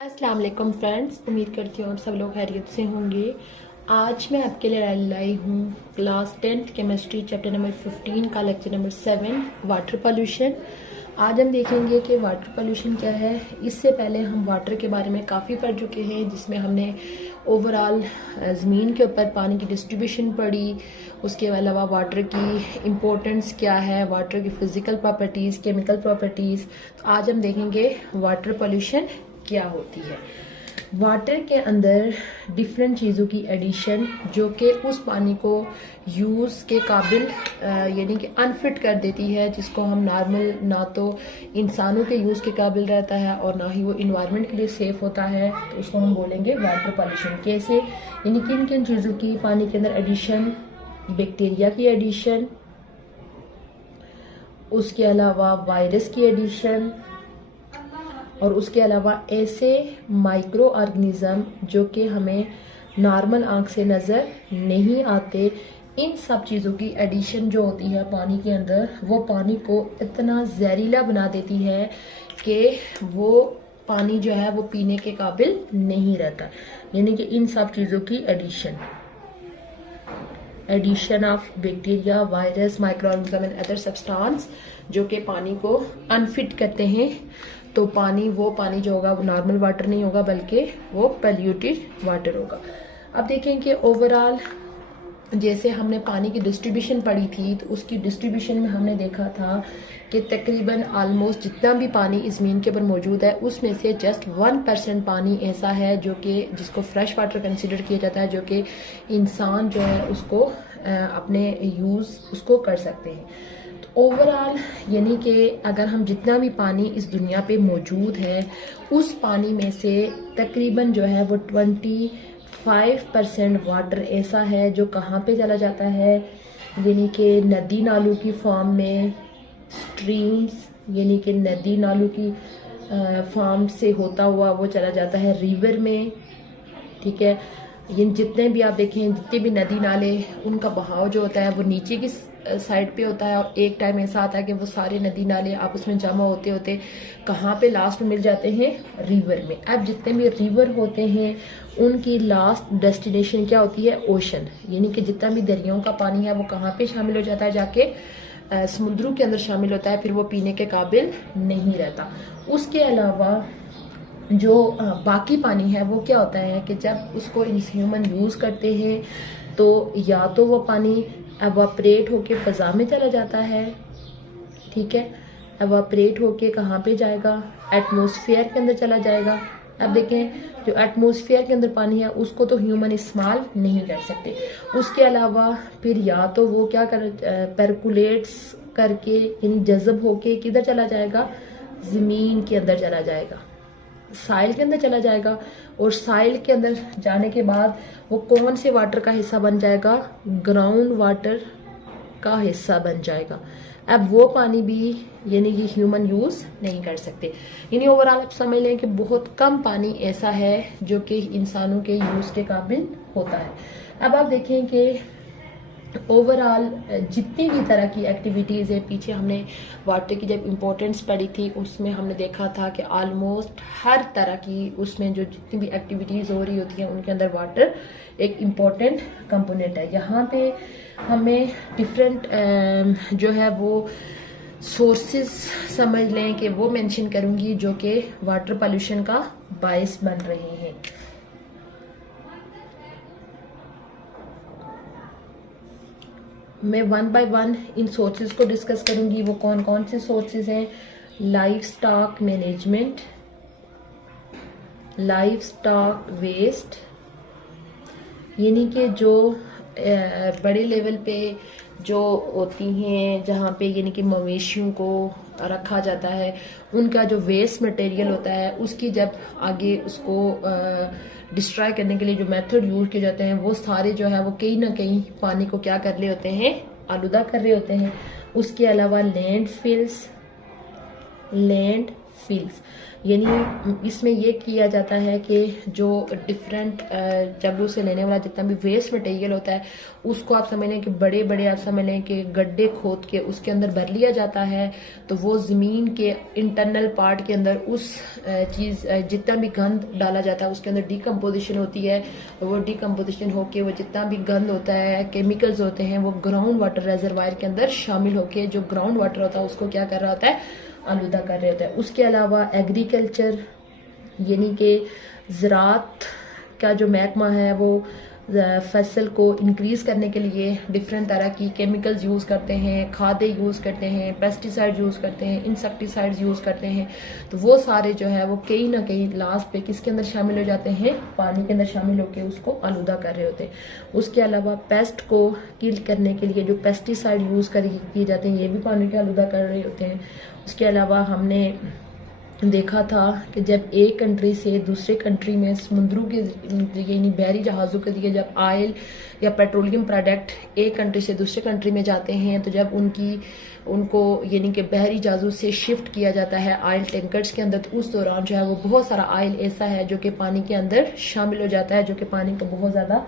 अस्सलाम वालेकुम फ्रेंड्स, उम्मीद करती हूँ आप सब लोग खैरियत से होंगे। आज मैं आपके लिए लाई हूँ class 10th chemistry chapter number 15 का लेक्चर नंबर 7 वाटर पोल्यूशन। आज हम देखेंगे कि वाटर पोल्यूशन क्या है। इससे पहले हम वाटर के बारे में काफ़ी पढ़ चुके हैं, जिसमें हमने ओवरऑल ज़मीन के ऊपर पानी की डिस्ट्रीब्यूशन पढ़ी। उसके अलावा वाटर की इम्पोर्टेंस क्या है, वाटर की फ़िज़िकल प्रॉपर्टीज़, केमिकल प्रॉपर्टीज़। तो आज हम देखेंगे वाटर पोल्यूशन क्या होती है। वाटर के अंदर डिफरेंट चीज़ों की एडिशन जो कि उस पानी को यूज़ के काबिल यानी कि अनफिट कर देती है, जिसको हम नॉर्मल ना तो इंसानों के यूज़ के काबिल रहता है और ना ही वो इन्वायरमेंट के लिए सेफ़ होता है। तो उसको हम बोलेंगे वाटर पोल्यूशन। कैसे, यानी किन किन चीज़ों की पानी के अंदर एडिशन, बैक्टीरिया की एडिशन, उसके अलावा वायरस की एडिशन, और उसके अलावा ऐसे माइक्रो ऑर्गेनिज्म जो कि हमें नॉर्मल आंख से नज़र नहीं आते, इन सब चीज़ों की एडिशन जो होती है पानी के अंदर, वो पानी को इतना जहरीला बना देती है कि वो पानी जो है वो पीने के काबिल नहीं रहता। यानी कि इन सब चीज़ों की addition of bacteria, virus, micro organism and other substance जो कि पानी को अनफिट करते हैं। तो वो पानी जो होगा वो नॉर्मल वाटर नहीं होगा, बल्कि वो पोल्यूटेड वाटर होगा। अब देखें कि ओवरऑल जैसे हमने पानी की डिस्ट्रीब्यूशन पढ़ी थी, तो उसकी डिस्ट्रीब्यूशन में हमने देखा था कि तकरीबन ऑलमोस्ट जितना भी पानी इस ज़मीन के ऊपर मौजूद है, उसमें से जस्ट 1% पानी ऐसा है जो कि जिसको फ्रेश वाटर कंसिडर किया जाता है, जो कि इंसान जो है उसको अपने यूज़ उसको कर सकते हैं। ओवरऑल यानी कि अगर हम जितना भी पानी इस दुनिया पे मौजूद है, उस पानी में से तकरीबन जो है वो 25% वाटर ऐसा है जो कहाँ पे चला जाता है, यानी कि नदी नालों की फॉर्म में, स्ट्रीम्स यानी कि नदी नालों की फॉर्म से होता हुआ वो चला जाता है रिवर में। ठीक है, ये जितने भी आप देखें, जितने भी नदी नाले, उनका बहाव जो होता है वो नीचे की साइड पे होता है, और एक टाइम ऐसा आता है कि वो सारे नदी नाले आपस में जमा होते होते कहाँ पे लास्ट में मिल जाते हैं, रिवर में। अब जितने भी रिवर होते हैं उनकी लास्ट डेस्टिनेशन क्या होती है, ओशन। यानी कि जितना भी दरियाओं का पानी है वो कहाँ पे शामिल हो जाता है, जाके समुद्रों के अंदर शामिल होता है, फिर वो पीने के काबिल नहीं रहता। उसके अलावा जो बाकी पानी है वो क्या होता है कि जब उसको ह्यूमन यूज़ करते हैं तो या तो वो पानी एवापरेट होके फ़ज़ा में चला जाता है। ठीक है, एवापरेट होके कहाँ पे जाएगा, एटमॉस्फेयर के अंदर चला जाएगा। अब देखें, जो एटमॉस्फेयर के अंदर पानी है उसको तो ह्यूमन इस्तेमाल नहीं कर सकते। उसके अलावा फिर या तो वो क्या कर परकुलेट्स करके, यानी जज़ब होके किधर चला जाएगा, ज़मीन के अंदर चला जाएगा, साइल के अंदर चला जाएगा। और साइल के अंदर जाने के बाद वो कौन से वाटर का हिस्सा बन जाएगा, ग्राउंड वाटर का हिस्सा बन जाएगा। अब वो पानी भी यानी कि ह्यूमन यूज़ नहीं कर सकते। यानी ओवरऑल आप समझ लें कि बहुत कम पानी ऐसा है जो कि इंसानों के यूज़ के काबिल होता है। अब आप देखें कि ओवरऑल जितनी भी तरह की एक्टिविटीज़ है, पीछे हमने वाटर की जब इम्पोर्टेंस पढ़ी थी उसमें हमने देखा था कि ऑलमोस्ट हर तरह की उसमें जो जितनी भी एक्टिविटीज़ हो रही होती हैं उनके अंदर वाटर एक इम्पोर्टेंट कंपोनेंट है। यहाँ पे हमें डिफरेंट जो है वो सोर्सेस समझ लें कि वो मेंशन करूँगी जो कि वाटर पोल्यूशन का बायस बन रहे हैं। मैं 1 बाय 1 इन सोर्सेज को डिस्कस करूंगी। वो कौन कौन से सोर्सेज हैं, life stock management, life stock waste, यानी कि जो बड़े लेवल पे जो होती हैं, जहाँ पे यानी कि मवेशियों को रखा जाता है, उनका जो वेस्ट मटेरियल होता है उसकी जब आगे उसको डिस्ट्रॉय करने के लिए जो मेथड यूज किए जाते हैं, वो सारे जो है वो कहीं ना कहीं पानी को क्या कर रहे होते हैं, आलूदा कर रहे होते हैं। उसके अलावा लैंड फील्स। यानी इसमें ये किया जाता है कि जो डिफरेंट जगहों से लेने वाला जितना भी वेस्ट मटेरियल होता है उसको आप समझ लें कि बड़े बड़े आप समझ लें कि गड्ढे खोद के उसके अंदर भर लिया जाता है। तो वो ज़मीन के इंटरनल पार्ट के अंदर उस चीज़ जितना भी गंद डाला जाता है उसके अंदर डिकम्पोजिशन होती है। वो डिकम्पोजिशन होके वो जितना भी गंद होता है, केमिकल्स होते हैं, वो ग्राउंड वाटर रेजरवायर के अंदर शामिल होके जो ग्राउंड वाटर होता है उसको क्या कर रहा होता है, आलूदा कर रहे होते हैं। उसके अलावा एग्रीकल्चर यानी कि ज़राअत का जो महकमा है वो फसल को इंक्रीज़ करने के लिए डिफरेंट तरह की केमिकल्स यूज़ करते हैं, खादें यूज़ करते हैं, पेस्टिसाइड यूज़ करते हैं, इंसेक्टिसाइड्स यूज़ करते हैं। तो वो सारे जो है वो कहीं ना कहीं लास्ट पे किसके अंदर शामिल हो जाते हैं, पानी के अंदर शामिल होकर उसको आलूदा कर रहे होते हैं। उसके अलावा पेस्ट को किल करने के लिए जो पेस्टिसाइड यूज़ किए जाते हैं ये भी पानी को आलूदा कर रहे होते हैं। उसके अलावा हमने देखा था कि जब एक कंट्री से दूसरे कंट्री में समुद्रों के यानी बहरी जहाज़ों के लिए जब ऑयल या पेट्रोलियम प्रोडक्ट एक कंट्री से दूसरे कंट्री में जाते हैं तो जब उनको यानी कि बहरी जहाज़ों से शिफ्ट किया जाता है ऑयल टैंकर्स के अंदर, तो उस दौरान जो है वो बहुत सारा ऑयल ऐसा है जो कि पानी के अंदर शामिल हो जाता है, जो कि पानी का बहुत ज़्यादा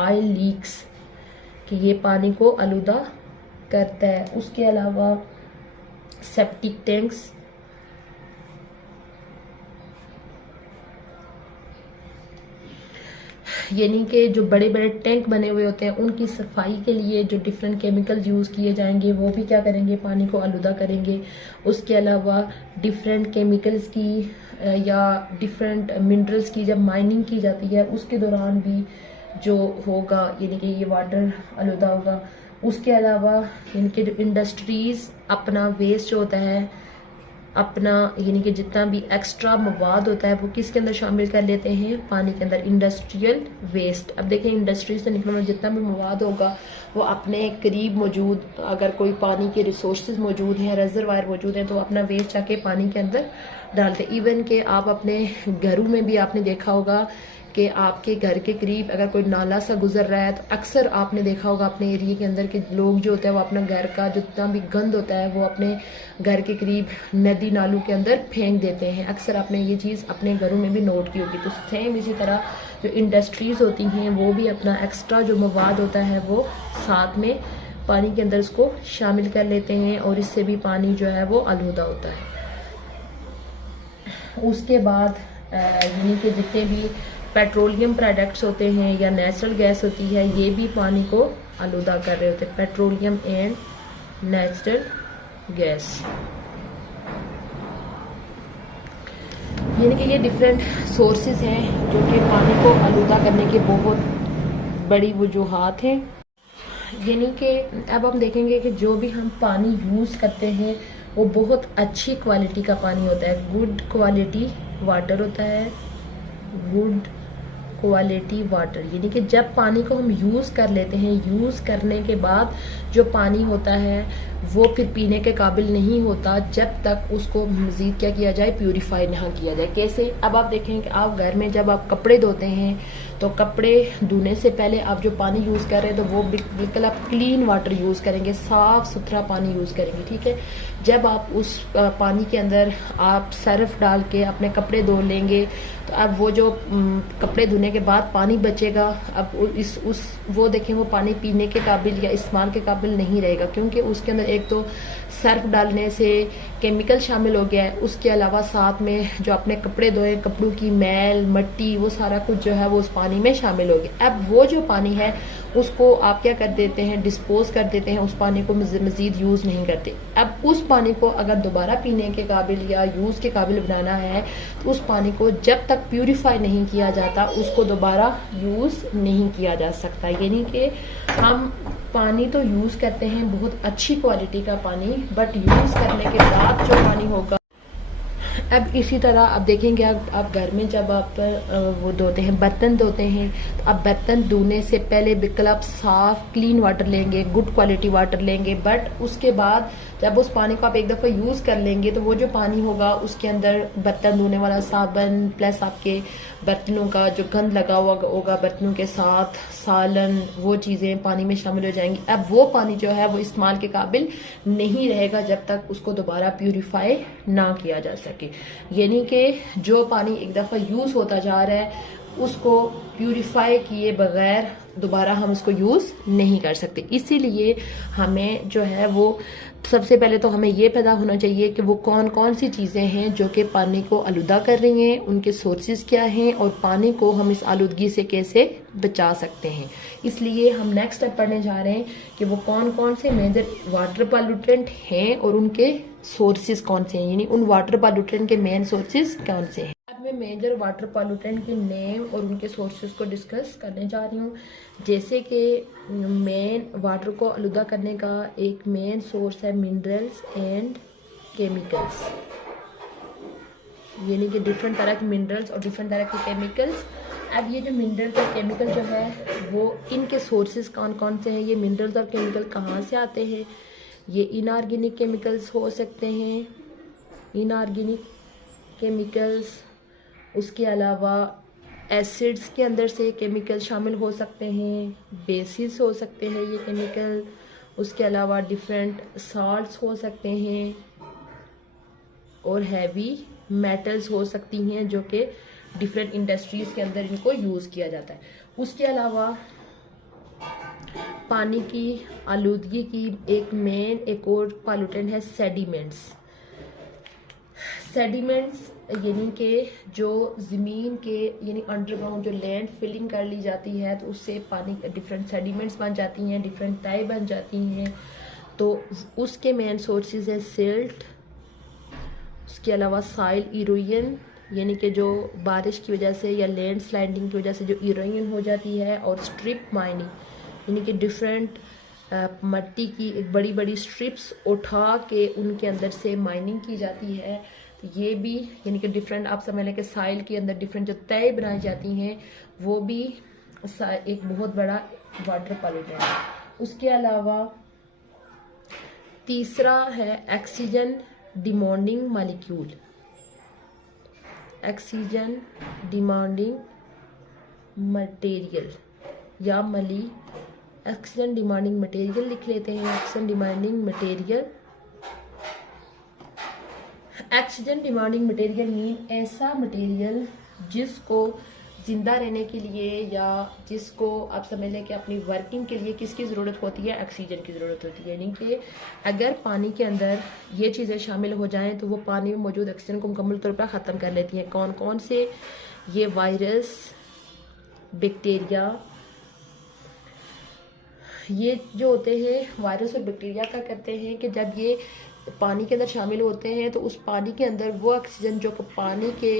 ऑयल लीक्स कि ये पानी को आलूदा करता है। उसके अलावा सेप्टिक टैंक्स यानी कि जो बड़े बड़े टैंक बने हुए होते हैं उनकी सफाई के लिए जो डिफरेंट केमिकल्स यूज़ किए जाएंगे वो भी क्या करेंगे, पानी को आलूदा करेंगे। उसके अलावा डिफरेंट केमिकल्स की या डिफरेंट मिनरल्स की जब माइनिंग की जाती है उसके दौरान भी जो होगा यानी कि ये वाटर आलूदा होगा। उसके अलावा यानी कि जो इंडस्ट्रीज़ अपना वेस्ट जो होता है अपना यानी कि जितना भी एक्स्ट्रा मवाद होता है वो किसके अंदर शामिल कर लेते हैं, पानी के अंदर, इंडस्ट्रियल वेस्ट। अब देखें इंडस्ट्री से निकलने वाला जितना भी मवाद होगा वो अपने करीब मौजूद, अगर कोई पानी के रिसोर्सेज मौजूद हैं, रिजर्वायर मौजूद हैं, तो अपना वेस्ट जाके पानी के अंदर डालते। इवन के आप अपने घरों में भी आपने देखा होगा कि आपके घर के करीब अगर कोई नाला सा गुजर रहा है तो अक्सर आपने देखा होगा अपने एरिया के अंदर के लोग जो होता है वो अपना घर का जितना भी गंद होता है वो अपने घर के करीब नदी नालों के अंदर फेंक देते हैं। अक्सर आपने ये चीज़ अपने घरों में भी नोट की होगी। तो सेम इसी तरह जो इंडस्ट्रीज़ होती हैं वो भी अपना एक्स्ट्रा जो मवाद होता है वो साथ में पानी के अंदर उसको शामिल कर लेते हैं और इससे भी पानी जो है वो आलूदा होता है। उसके बाद यानी कि जितने भी पेट्रोलियम प्रोडक्ट्स होते हैं या नेचुरल गैस होती है ये भी पानी को आलूदा कर रहे होते हैं, पेट्रोलियम एंड नेचुरल गैस। यानी कि ये डिफरेंट सोर्सेज हैं जो कि पानी को आलूदा करने के बहुत बड़ी वजूहात हैं। यानी कि अब हम देखेंगे कि जो भी हम पानी यूज़ करते हैं वो बहुत अच्छी क्वालिटी का पानी होता है, गुड क्वालिटी वाटर होता है, गुड क्वालिटी वाटर। यानी कि जब पानी को हम यूज़ कर लेते हैं, यूज़ करने के बाद जो पानी होता है वो फिर पीने के काबिल नहीं होता जब तक उसको मज़ीद क्या किया जाए, प्यूरिफाई ना किया जाए। कैसे? अब आप देखें कि आप घर में जब आप कपड़े धोते हैं तो कपड़े धोने से पहले आप जो पानी यूज़ कर रहे हैं तो वो बिल्कुल आप क्लीन वाटर यूज़ करेंगे, साफ़ सुथरा पानी यूज़ करेंगे, ठीक है। जब आप उस पानी के अंदर आप सर्फ डाल के अपने कपड़े धो लेंगे तो अब वो जो कपड़े धोने के बाद पानी बचेगा, अब वो देखें वो पानी पीने के काबिल या इस्तेमाल के काबिल नहीं रहेगा, क्योंकि उसके अंदर एक तो सर्फ डालने से केमिकल शामिल हो गया है, उसके अलावा साथ में जो अपने कपड़े धोए कपड़ों की मैल मट्टी वो सारा कुछ जो है वो उस पानी में शामिल हो गया। अब वो जो पानी है उसको आप क्या कर देते हैं, डिस्पोज कर देते हैं, उस पानी को मज़ीद यूज़ नहीं करते। अब उस पानी को अगर दोबारा पीने के काबिल या यूज़ के काबिल बनाना है तो उस पानी को जब तक प्यूरिफाई नहीं किया जाता उसको दोबारा यूज़ नहीं किया जा सकता। यानी कि हम पानी तो यूज़ करते हैं बहुत अच्छी क्वालिटी का पानी, बट यूज़ करने के बाद जो पानी होगा। अब इसी तरह आप देखेंगे आप घर में जब आप वो धोते हैं, बर्तन धोते हैं, तो आप बर्तन धोने से पहले बिल्कुल आप साफ क्लीन वाटर लेंगे, गुड क्वालिटी वाटर लेंगे, बट उसके बाद जब उस पानी को आप एक दफ़ा यूज़ कर लेंगे तो वो जो पानी होगा उसके अंदर बर्तन धोने वाला साबुन प्लस आपके बर्तनों का जो गंद लगा हुआ होगा बर्तनों के साथ सालन वो चीज़ें पानी में शामिल हो जाएंगी। अब वो पानी जो है वो इस्तेमाल के काबिल नहीं रहेगा जब तक उसको दोबारा प्यूरिफाई ना किया जा सके। यानी कि जो पानी एक दफ़ा यूज़ होता जा रहा है उसको प्यूरिफाई किए बगैर दोबारा हम उसको यूज़ नहीं कर सकते। इसीलिए हमें जो है वो सबसे पहले तो हमें ये पता होना चाहिए कि वो कौन कौन सी चीज़ें हैं जो कि पानी को आलूदा कर रही हैं, उनके सोर्सेज क्या हैं और पानी को हम इस आलूदगी से कैसे बचा सकते हैं। इसलिए हम नेक्स्ट स्टेप पढ़ने जा रहे हैं कि वो कौन कौन से मेजर वाटर पॉल्यूटेंट हैं और उनके सोर्सेज कौन से हैं, यानी उन वाटर पॉल्यूटेंट के मेन सोर्सेज कौन से हैं। मैं मेजर वाटर पॉल्यूटेंट के नेम और उनके सोर्सेज को डिस्कस करने जा रही हूँ। जैसे कि मेन वाटर को आलूदा करने का एक मेन सोर्स है मिनरल्स एंड केमिकल्स, यानी कि डिफरेंट तरह के मिनरल्स और डिफरेंट तरह के केमिकल्स। अब ये जो मिनरल्स और केमिकल जो है वो इनके सोर्सेज कौन कौन से हैं, ये मिनरल्स और केमिकल कहाँ से आते हैं। ये इनऑर्गेनिक केमिकल्स हो सकते हैं, इनऑर्गेनिक केमिकल्स, उसके अलावा एसिड्स के अंदर से केमिकल शामिल हो सकते हैं, बेसिस हो सकते हैं ये केमिकल, उसके अलावा डिफरेंट सॉल्ट्स हो सकते हैं और हैवी मेटल्स हो सकती हैं जो कि डिफरेंट इंडस्ट्रीज़ के अंदर इनको यूज़ किया जाता है। उसके अलावा पानी की आलूदगी की एक और पॉल्यूटेंट है सेडिमेंट्स। सेडिमेंट्स यानी कि जो ज़मीन के यानी अंडरग्राउंड जो लैंड फिलिंग कर ली जाती है तो उससे पानी डिफरेंट सेडिमेंट्स बन जाती हैं, डिफरेंट तय बन जाती हैं। तो उसके मेन सोर्सेज है सिल्ट, उसके अलावा सॉइल इरोजन यानी कि जो बारिश की वजह से या लैंड स्लाइडिंग की वजह से जो इरोजन हो जाती है, और स्ट्रिप माइनिंग यानी कि डिफरेंट मट्टी की एक बड़ी बड़ी स्ट्रिप्स उठा के उनके अंदर से माइनिंग की जाती है। तो ये भी यानी कि डिफरेंट आप समझ लें कि साइल के अंदर डिफरेंट जो तय बनाई जाती हैं वो भी एक बहुत बड़ा वाटर पॉल्यूटेंट है। उसके अलावा तीसरा है oxygen demanding molecule, oxygen demanding material या ऑक्सीजन डिमांडिंग मटेरियल लिख लेते हैं। Oxygen demanding material, oxygen demanding material mean ऐसा मटेरियल जिसको जिंदा रहने के लिए या जिसको आप समझ लें कि अपनी वर्किंग के लिए किसकी ज़रूरत होती है, ऑक्सीजन की ज़रूरत होती है। यानी कि अगर पानी के अंदर ये चीज़ें शामिल हो जाएं तो वो पानी में मौजूद ऑक्सीजन को मुकम्मल तौर पर ख़त्म कर लेती हैं। कौन कौन से, ये वायरस, बैक्टीरिया, ये जो होते हैं वायरस और बैक्टीरिया क्या करते हैं कि जब ये पानी के अंदर शामिल होते हैं तो उस पानी के अंदर वो ऑक्सीजन जो पानी के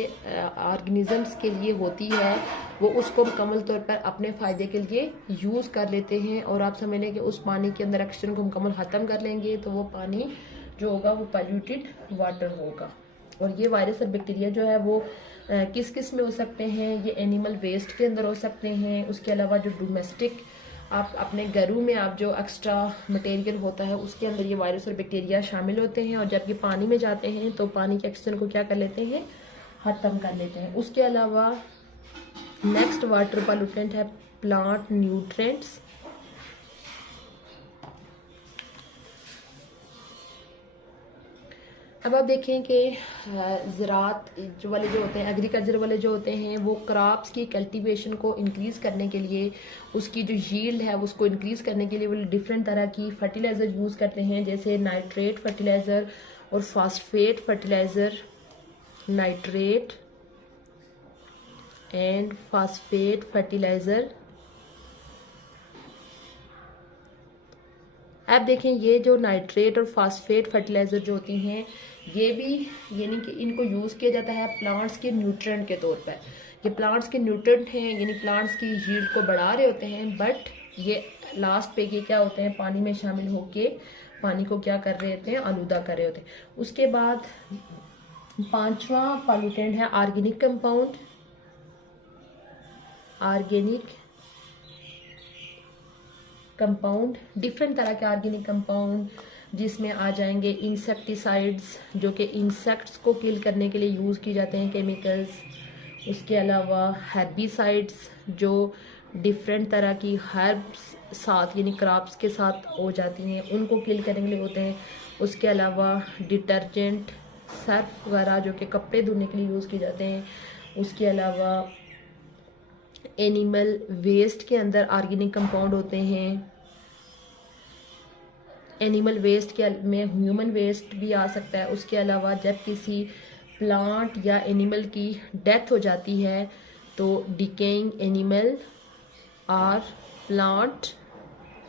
ऑर्गेनिजम्स के लिए होती है वो उसको मुकम्मल तौर पर अपने फ़ायदे के लिए यूज़ कर लेते हैं। और आप समझ लें कि उस पानी के अंदर ऑक्सीजन को मुकम्मल ख़त्म कर लेंगे तो वो पानी जो होगा वो पॉल्यूटेड वाटर होगा। और ये वायरस और बैक्टीरिया जो है वो किस किस में हो सकते हैं, ये एनिमल वेस्ट के अंदर हो सकते हैं। उसके अलावा जो डोमेस्टिक आप अपने घरों में आप जो एक्स्ट्रा मटेरियल होता है उसके अंदर ये वायरस और बैक्टीरिया शामिल होते हैं और जब ये पानी में जाते हैं तो पानी के ऑक्सीजन को क्या कर लेते हैं, ख़त्म कर लेते हैं। उसके अलावा नेक्स्ट वाटर पॉल्यूटेंट है प्लांट न्यूट्रिएंट्स। अब आप देखें कि ज़राअत जो वाले जो होते हैं, एग्रीकल्चर वाले जो होते हैं, वो क्रॉप्स की कल्टीवेशन को इंक्रीज़ करने के लिए, उसकी जो यील्ड है उसको इंक्रीज़ करने के लिए वो डिफरेंट तरह की फर्टिलाइज़र यूज़ करते हैं, जैसे नाइट्रेट फर्टिलाइज़र और phosphate fertiliser. Nitrate and phosphate fertiliser. अब देखें ये जो नाइट्रेट और फास्फेट फर्टिलाइज़र जो होती हैं ये भी यानी कि इनको यूज़ किया जाता है प्लांट्स के न्यूट्रिएंट के तौर पर। ये प्लांट्स के न्यूट्रिएंट हैं यानी प्लांट्स की यील्ड को बढ़ा रहे होते हैं, बट ये लास्ट पे ये क्या होते हैं, पानी में शामिल होके पानी को क्या कर रहे होते हैं, आलूदा कर रहे होते हैं। उसके बाद पांचवा पॉल्यूटेंट है organic compound. Organic compound, different तरह के ऑर्गेनिक कंपाउंड जिसमें आ जाएंगे इंसेक्टिसाइड्स जो कि इंसेक्ट्स को किल करने के लिए यूज़ की जाते हैं केमिकल्स। उसके अलावा हर्बिसाइड्स जो डिफरेंट तरह की हर्ब्स साथ यानी क्रॉप्स के साथ हो जाती हैं, उनको किल करने के लिए होते हैं। उसके अलावा डिटर्जेंट, सर्फ वगैरह जो कि कपड़े धोने के लिए यूज़ किए जाते हैं। उसके अलावा एनिमल वेस्ट के अंदर ऑर्गेनिक कंपाउंड होते हैं। एनिमल वेस्ट के में ह्यूमन वेस्ट भी आ सकता है। उसके अलावा जब किसी प्लांट या एनिमल की डेथ हो जाती है तो डिकेइंग एनिमल और प्लांट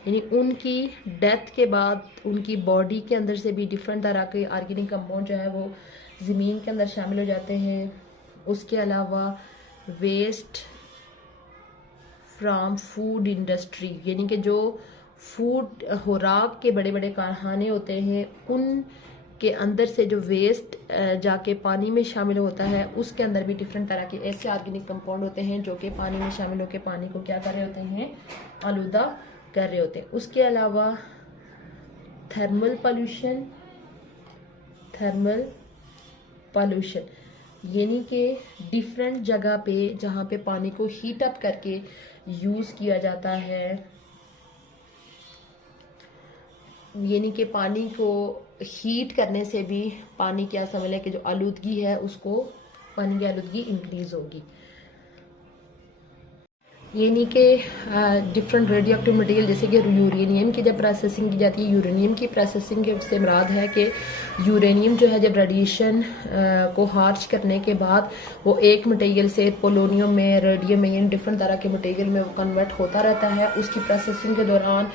यानी उनकी डेथ के बाद उनकी बॉडी के अंदर से भी डिफरेंट तरह के ऑर्गेनिक कंपाउंड जो है वो ज़मीन के अंदर शामिल हो जाते हैं। उसके अलावा वेस्ट फ्रॉम फूड इंडस्ट्री यानी कि जो फूड खुराक के बड़े बड़े कारखाने होते हैं, उन के अंदर से जो वेस्ट जाके पानी में शामिल होता है, उसके अंदर भी डिफरेंट तरह के ऐसे ऑर्गेनिक कंपाउंड होते हैं जो कि पानी में शामिल होकर पानी को क्या कर रहे होते हैं, आलूदा कर रहे होते हैं। उसके अलावा थर्मल पॉल्यूशन यानी कि डिफरेंट जगह पे जहाँ पे पानी को हीट अप करके यूज़ किया जाता है, यानी कि पानी को हीट करने से भी पानी क्या समझ लें कि जो आलूदगी है उसको पानी की आलूदगी इंक्रीज होगी। यानी कि डिफरेंट रेडियो एक्टिव मटेरियल जैसे कि यूरेनियम की जब प्रोसेसिंग की जाती है, यूरेनियम की प्रोसेसिंग से मुराद है कि यूरेनियम जो है जब रेडिएशन को हार्च करने के बाद वो एक मटेरियल से पोलोनियम में, रेडियम में, यानी डिफरेंट तरह के मटेरियल में वो कन्वर्ट होता रहता है। उसकी प्रोसेसिंग के दौरान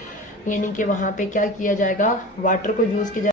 यानी कि वहाँ पे क्या किया जाएगा, वाटर को यूज़ किया